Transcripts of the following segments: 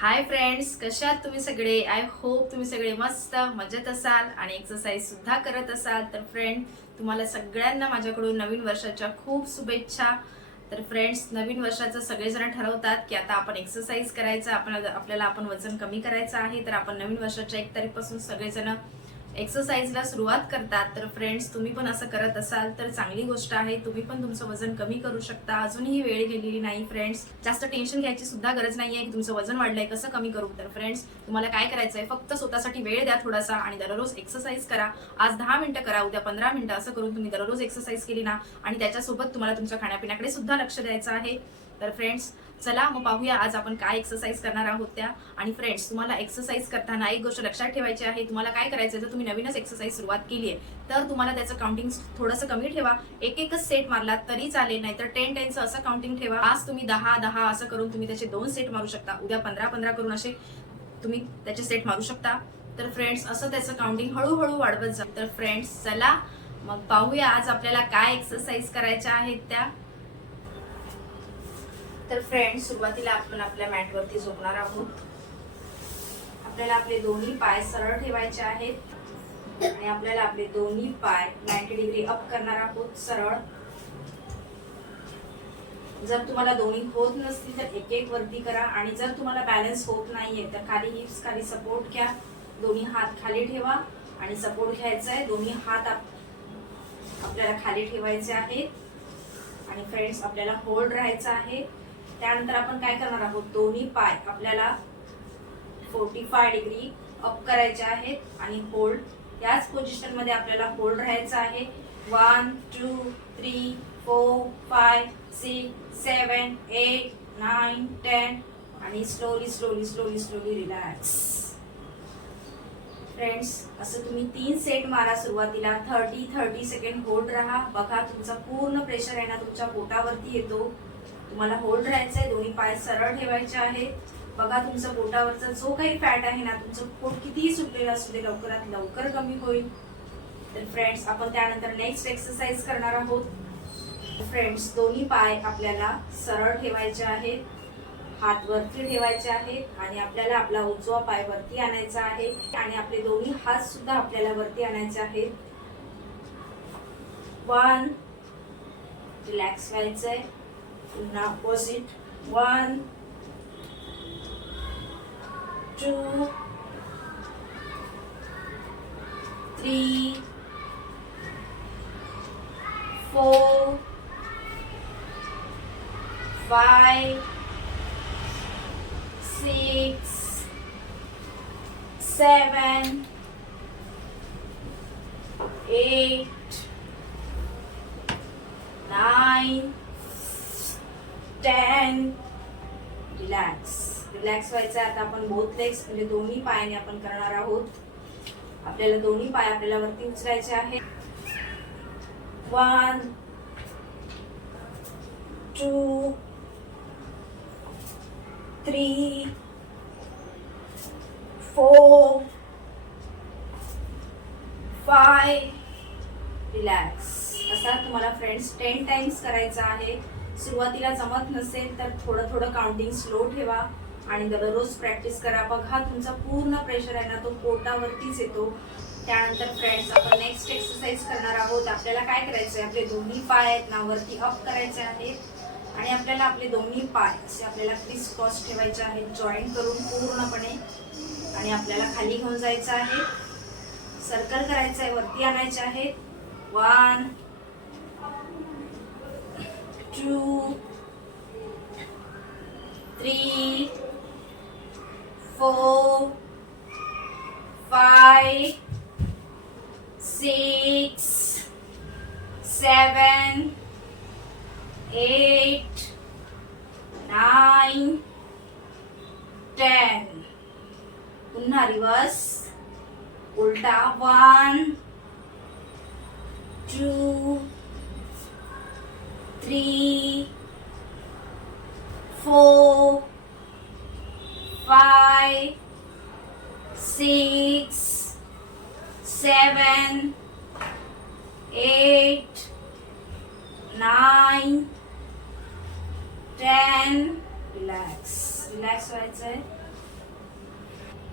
Hi friends कशा तुम्ही सगळे? आय होप तुम्ही सगळे मस्त मजेत असाल आणि एक्सरसाइज सुद्धा करत असाल. तर फ्रेंड तुम्हाला सगळ्यांना माझ्याकडून नवीन वर्षाच्या खूप शुभेच्छा. तर फ्रेंड्स नवीन वर्षाचं सगळेजण ठरवतात की आता आपण एक्सरसाइज करायचं आपण आपल्याला आपण वजन कमी करायचं आहे. तर आपण नवीन वर्षाच्या एक तारीखपासून सगळेजण एक्सरसाइजला सुरुवात करतात तर फ्रेंड्स तुम्ही पण असं करत असाल तर चांगली गोष्ट आहे. तुम्ही पण तुमचं वजन कमी करू शकता. अजूनही वेळ गेलेली नाही फ्रेंड्स जास्त टेन्शन घ्यायची सुद्धा गरज नाही आहे की तुमचं वजन वाढलंय कसं कमी करू. तर फ्रेंड्स तुम्हाला काय करायचं आहे फक्त स्वतःसाठी वेळ द्या थोडासा आणि दररोज एक्सरसाइज करा. आज दहा मिनिटं करा उद्या पंधरा मिनिटं. असं करून तुम्ही दररोज एक्सरसाइज केली ना आणि त्याच्यासोबत तुम्हाला तुमच्या खाण्यापिण्याकडे सुद्धा लक्ष द्यायचं आहे. तर फ्रेंड्स चला मग पाहूया आज आपण काय एक्सरसाइज करणार आहोत त्या. आणि फ्रेंड्स तुम्हाला एक्सरसाइज करताना एक गोष्ट लक्षात ठेवायची आहे. तुम्हाला काय करायचं आहे जर तुम्ही नवीनच एक्सरसाइज सुरुवात केली आहे तर तुम्हाला त्याचं काउंटिंग थोडंसं कमी ठेवा. एक एकच सेट मारला तरी चालेल नाहीतर टेन टेनचं असं काउंटिंग ठेवा. आज तुम्ही दहा दहा असं करून तुम्ही त्याचे दोन सेट मारू शकता. उद्या पंधरा पंधरा करून असे तुम्ही त्याचे सेट मारू शकता. तर फ्रेंड्स असं त्याचं काउंटिंग हळूहळू वाढवत जा. तर फ्रेंड्स चला मग पाहूया आज आपल्याला काय एक्सरसाइज करायच्या आहेत त्या. तर फ्रेंड्स सुरुवातीला आपण आपल्या मॅटवरती झोपणार आहोत. आपल्याला आपले दोन्ही पाय सरळ ठेवायचे आहेत. आणि आपल्याला आपले दोन्ही पाय नाईन्टी डिग्री अप करणार आहोत सरळ. जर तुम्हाला दोन्ही होत नसतील तर एक एक वरती करा. आणि जर तुम्हाला बॅलन्स होत नाहीये तर खाली हिप्स खाली सपोर्ट घ्या. दोन्ही हात खाली ठेवा आणि सपोर्ट घ्यायचा आहे दोन्ही हात आपल्याला खाली ठेवायचे आहेत. आणि फ्रेंड्स आपल्याला होल्ड राहायचं आहे. त्यानंतर आपण काय करणार आहोत? दोन्ही पाय आपल्याला फोर्टी फाय डिग्री अप करायचे आहेत आणि होल्ड याच पोझिशनमध्ये आपल्याला होल्ड राहायचं आहे. One two three four five six seven eight nine ten आणि slowly slowly slowly slowly relax friends असं तुम्ही तीन सेट मारा सुरुवातीला. थर्टी थर्टी सेकंड होल्ड राहा. बघा तुमचा पूर्ण प्रेशर आहे ना तुमच्या पोटावरती येतो. तुम्हाला होल्ड राहायचं आहे दोन्ही पाय सरळ ठेवायचे आहेत. बघा तुमचा पोटावरचा जो काही फॅट आहे ना तुमचं पोट कितीही सुटलेलं असू दे लवकरात लवकर कमी होईल. तर फ्रेंड्स आपण त्यानंतर नेक्स्ट एक्सरसाइज करणार आहोत. फ्रेंड्स दोन्ही पाय आपल्याला सरळ ठेवायचे आहेत हात वरती ठेवायचे आहेत आणि आपल्याला आपला उजवा पाय वरती आणायचा आहे आणि आपले दोन्ही हात सुद्धा आपल्याला वरती आणायचे आहेत. वन रिलॅक्स व्हायचंय. now was it one two three four five six seven eight nine ten relax. Relax व्हायचं आहे आता आपण बोथ लेग्स म्हणजे दोन्ही पायाने आपण करणार आहोत. आपल्याला दोन्ही पाय आपल्याला वरती उचलायचे आहे one two three four five relax असा तुम्हाला फ्रेंड्स टेन टाइम्स करायचा आहे. सुरुवातीला जमत नसेल तर थोडं थोडं काउंटिंग स्लो ठेवा आणि दररोज प्रॅक्टिस करा. बघा तुमचा पूर्ण प्रेशर आहे ना तो पोटावरतीच येतो. त्यानंतर फ्रेंड्स आपण नेक्स्ट एक्सरसाइज करणार आहोत. आपल्याला काय करायचं आहे आपले दोन्ही पाय आहेत ना वरती अप करायचे आहेत. आणि आपल्याला आपले दोन्ही पाय असे आपल्याला क्रिस क्रॉस ठेवायचे आहेत. जॉईंट करून पूर्णपणे आणि आपल्याला खाली घेऊन जायचं आहे. सर्कल करायचं आहे वरती आणायचे आहे one Two three four five six seven eight, nine, ten. पुन्हा रिवर्स उलटा one two three four five six seven, eight, nine, ten. Relax relax व्हायचंय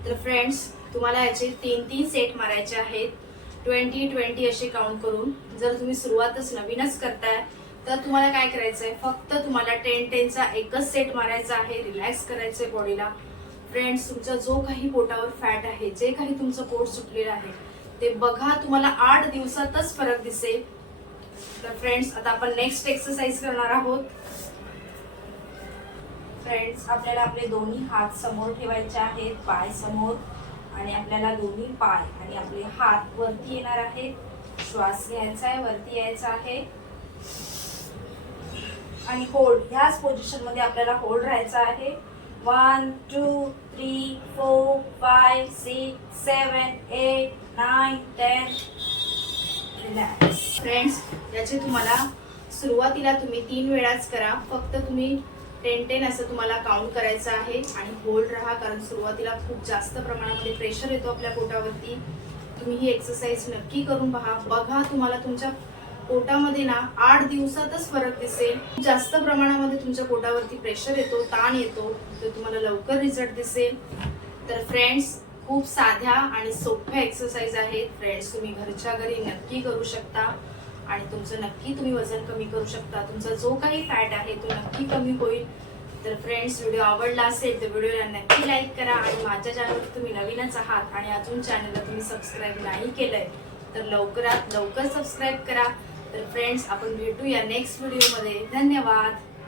तर फ्रेंड्स तुम्हाला याचे तीन तीन सेट मारायचे आहेत ट्वेंटी ट्वेंटी असे काउंट करून जर तुम्ही सुरुवातच नवीनच करताय तर तुम्हाला काय करायचंय? फक्त तुम्हाला टेन टेनचा एकच सेट मारायचा आहे. रिलॅक्स करायचंय बॉडीला फ्रेंड्स तुमचा जो काही पोटावर फॅट आहे जे काही तुमचं पोट सुटलेलं आहे ते बघा. तुम्हाला आठ दिवसातच फरक दिसेल. तर फ्रेंड्स आता आपण नेक्स्ट एक्सरसाइज करणार आहोत. फ्रेंड्स आपल्याला आपले दोन्ही हात समोर ठेवायचे आहेत पाय समोर. आणि आपल्याला दोन्ही पाय आणि आपले हात वरती येणार आहेत. श्वास घ्यायचा आहे वरती यायचा आहे. आणि होल्ड ह्याच पोझिशनमध्ये आपल्याला होल्ड राहायचा आहे. One two three four five six seven eight nine ten relax friends याचे तुम्हाला सुरुवातीला तुम्ही तीन वेळाच करा. फक्त तुम्ही टेन टेन असं तुम्हाला काउंट करायचं आहे आणि होल्ड राहा कारण सुरुवातीला खूप जास्त प्रमाणामध्ये प्रेशर येतो आपल्या पोटावरती. तुम्ही ही एक्सरसाइज नक्की करून पहा. बघा तुम्हाला तुमच्या पोटामध्ये ना आठ दिवसातच फरक दिसेल. जास्त प्रमाणामध्ये तुमच्या पोटावरती प्रेशर येतो ताण येतो तर तुम्हाला लवकर रिझल्ट दिसेल. तर फ्रेंड्स खूप साध्या आणि सोप्या एक्सरसाइज आहेत. फ्रेंड्स तुम्ही घरच्या घरी नक्की करू शकता. आणि तुमचं नक्की तुम्ही वजन कमी करू शकता. तुमचा जो काही फॅट आहे तो नक्की कमी होईल. तर फ्रेंड्स व्हिडिओ आवडला असेल तर व्हिडिओला नक्की लाईक करा. आणि माझ्या चॅनलवर तुम्ही नवीनच आहात आणि अजून चॅनलला तुम्ही सबस्क्राईब नाही केलंय तर लवकरात लवकर सबस्क्राईब करा. तर फ्रेंड्स आपण भेटूया नेक्स्ट व्हिडिओमध्ये धन्यवाद.